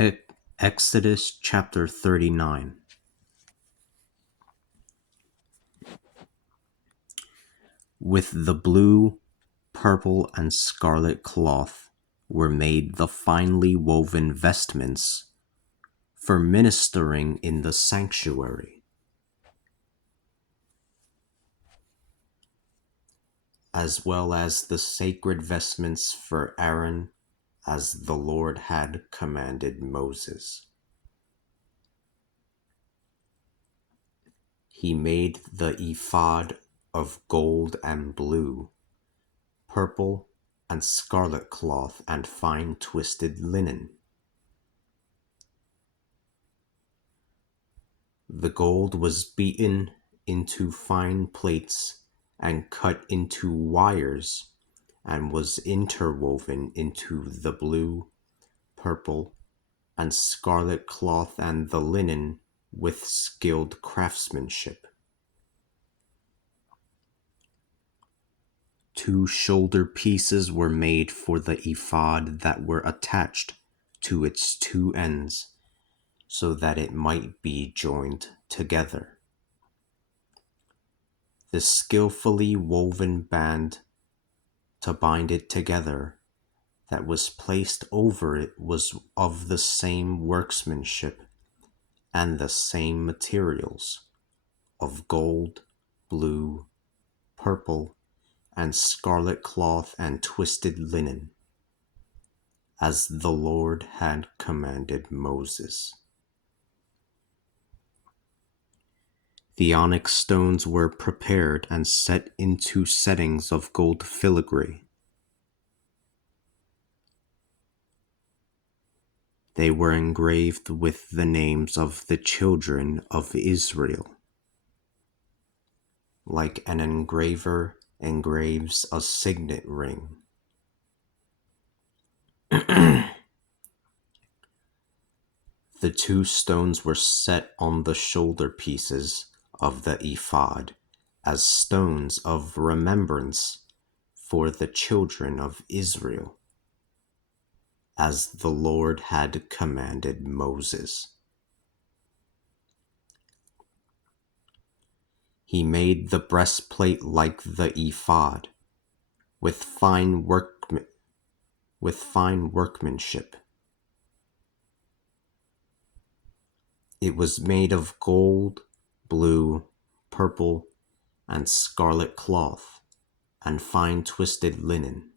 E- Exodus chapter 39. With the blue, purple, and scarlet cloth were made the finely woven vestments for ministering in the sanctuary, as well as the sacred vestments for Aaron, as the Lord had commanded Moses. He made the ephod of gold and blue, purple, and scarlet cloth and fine twisted linen. The gold was beaten into fine plates and cut into wires and was interwoven into the blue, purple, and scarlet cloth and the linen with skilled craftsmanship. 2 shoulder pieces were made for the ephod that were attached to its 2 ends, so that it might be joined together. The skillfully woven band to bind it together that was placed over it was of the same workmanship and the same materials of gold, blue, purple, and scarlet cloth and twisted linen, as the Lord had commanded Moses. The onyx stones were prepared and set into settings of gold filigree. They were engraved with the names of the children of Israel, like an engraver engraves a signet ring. The 2 stones were set on the shoulder pieces of the ephod as stones of remembrance for the children of Israel, as the Lord had commanded Moses. He made the breastplate like the ephod, with fine workmanship. It was made of gold, blue, purple, and scarlet cloth, and fine twisted linen.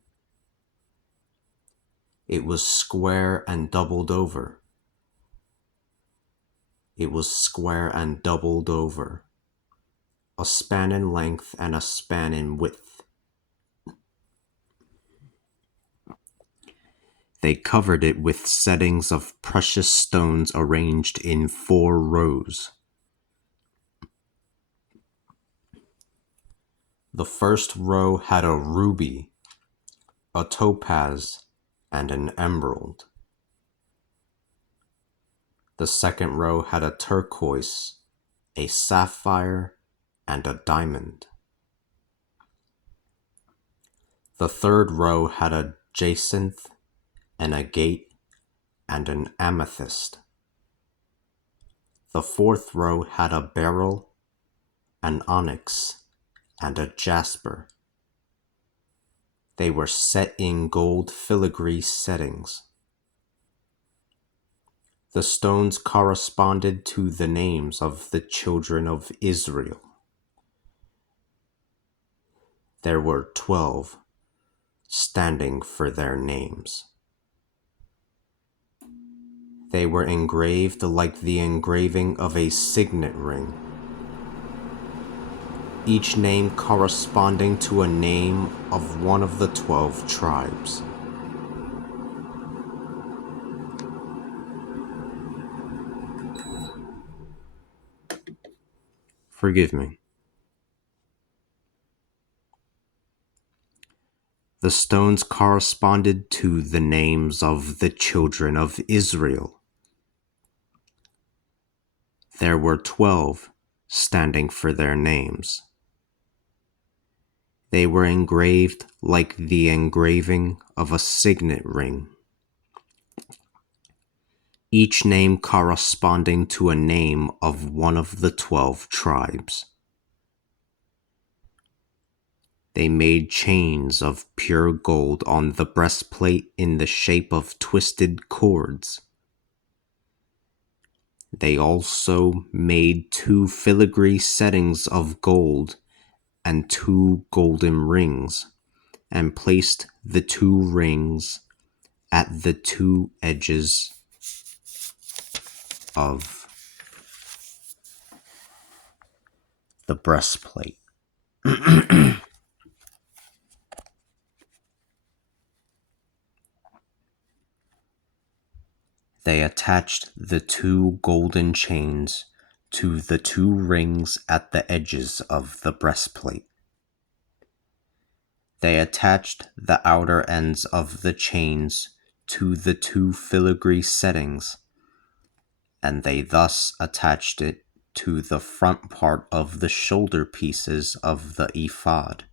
It was square and doubled over. It was square and doubled over, a span in length and a span in width. They covered it with settings of precious stones arranged in 4 rows. The first row had a ruby, a topaz, and an emerald. The second row had a turquoise, a sapphire, and a diamond. The third row had a jacinth, an agate, and an amethyst. The fourth row had a beryl, an onyx, and a jasper. They were set in gold filigree settings. The stones corresponded to the names of the children of Israel. There were 12, standing for their names. They were engraved like the engraving of a signet ring, each name corresponding to a name of one of the 12 tribes. Forgive me. The stones corresponded to the names of the children of Israel. There were 12, standing for their names. They were engraved like the engraving of a signet ring. each name corresponding to a name of one of the 12 tribes. They made chains of pure gold on the breastplate in the shape of twisted cords. They also made 2 filigree settings of gold and 2 golden rings, and placed the 2 rings at the 2 edges of the breastplate. They attached the 2 golden chains to the 2 rings at the edges of the breastplate. They attached the outer ends of the chains to the 2 filigree settings, and they thus attached it to the front part of the shoulder pieces of the ephod.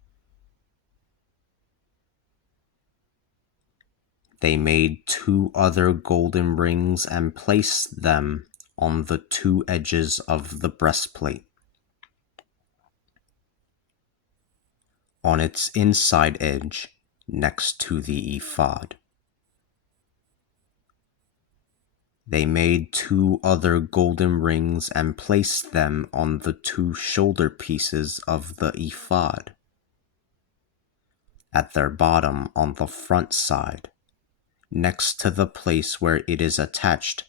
They made 2 other golden rings and placed them on the 2 edges of the breastplate. On its inside edge, next to the ephod. They made 2 other golden rings and placed them on the 2 shoulder pieces of the ephod, at their bottom on the front side, next to the place where it is attached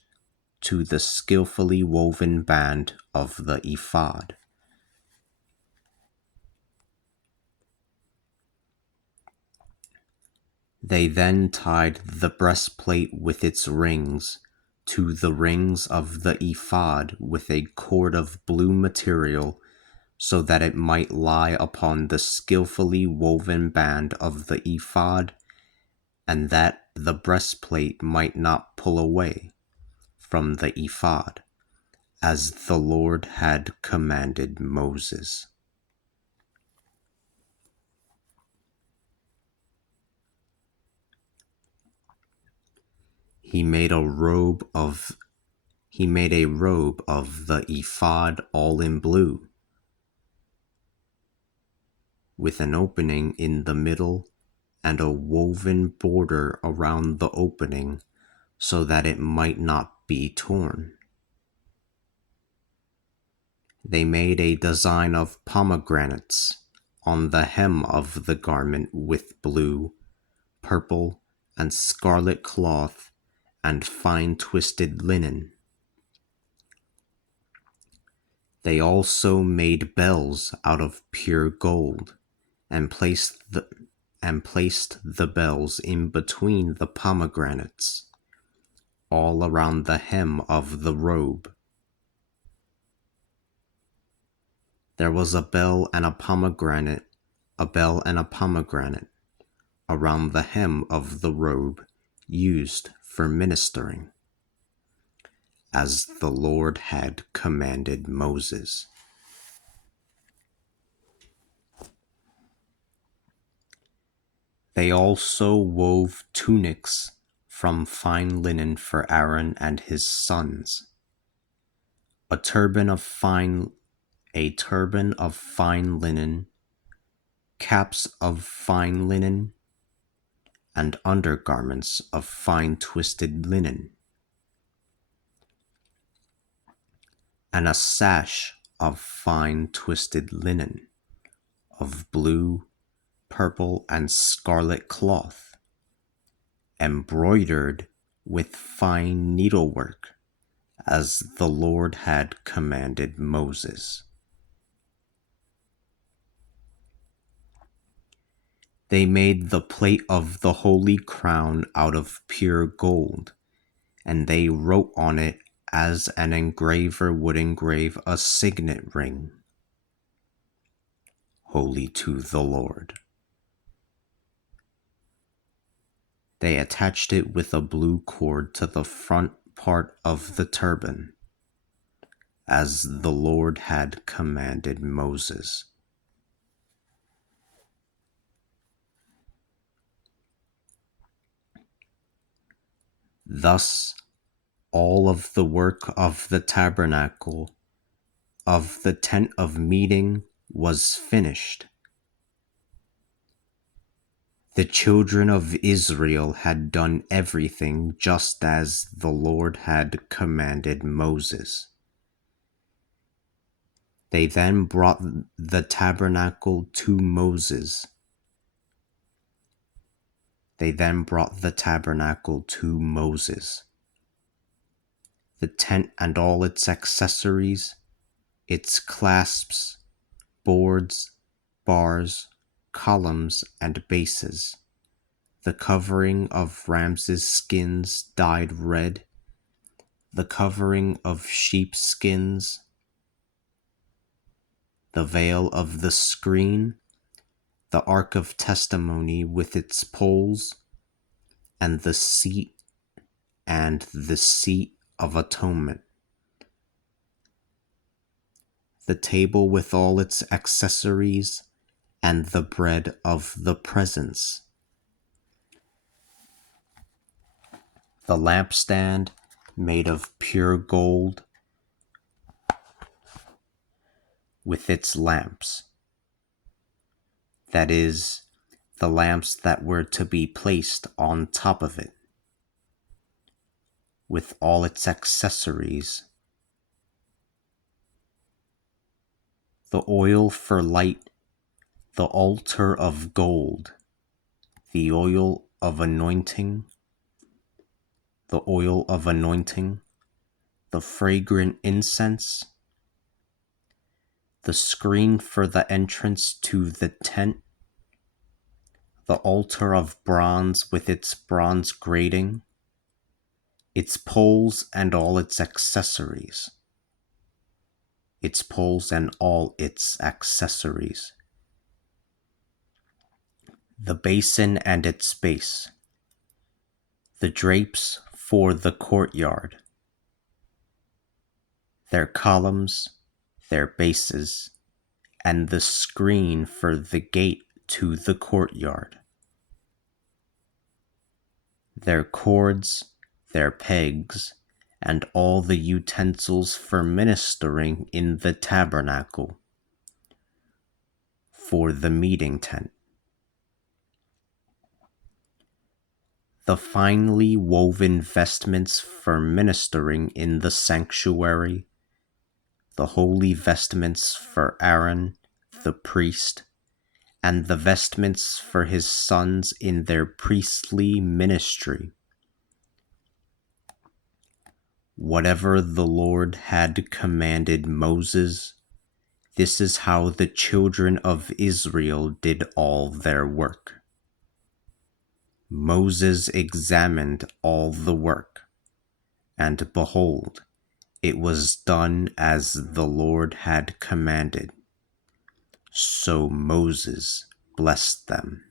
to the skillfully woven band of the ephod. They then tied the breastplate with its rings to the rings of the ephod with a cord of blue material, so that it might lie upon the skillfully woven band of the ephod, and that the breastplate might not pull away from the ephod, as the Lord had commanded Moses. He made a robe of the ephod all in blue, with an opening in the middle and a woven border around the opening, so that it might not be torn. They made a design of pomegranates on the hem of the garment with blue, purple, and scarlet cloth and fine twisted linen. They also made bells out of pure gold, and placed the bells in between the pomegranates, all around the hem of the robe. There was a bell and a pomegranate around the hem of the robe used for ministering, as the Lord had commanded Moses. They also wove tunics from fine linen for Aaron and his sons, a turban of fine linen, caps of fine linen, and undergarments of fine twisted linen, and a sash of fine twisted linen, of blue, purple, and scarlet cloth, embroidered with fine needlework, as the Lord had commanded Moses. They made the plate of the holy crown out of pure gold, and they wrote on it as an engraver would engrave a signet ring, holy to the Lord. They attached it with a blue cord to the front part of the turban, as the Lord had commanded Moses. Thus all of the work of the tabernacle, of the tent of meeting, was finished. The children of Israel had done everything just as the Lord had commanded Moses. They then brought the tabernacle to Moses. The tent and all its accessories, its clasps, boards, bars, columns, and bases, the covering of ram's skins dyed red, the covering of sheepskins, the veil of the screen, the ark of testimony with its poles, and the seat of atonement, the table with all its accessories, and the bread of the presence, the lampstand made of pure gold with its lamps, that is, the lamps that were to be placed on top of it, with all its accessories, the oil for light, the altar of gold, the oil of anointing, the fragrant incense, the screen for the entrance to the tent, the altar of bronze with its bronze grating, its poles and all its accessories, the basin and its base, the drapes for the courtyard, their columns, their bases, and the screen for the gate to the courtyard, their cords, their pegs, and all the utensils for ministering in the tabernacle, for the meeting tent, the finely woven vestments for ministering in the sanctuary, the holy vestments for Aaron, the priest, and the vestments for his sons in their priestly ministry. Whatever the Lord had commanded Moses, this is how the children of Israel did all their work. Moses examined all the work, and behold, it was done as the Lord had commanded. So Moses blessed them.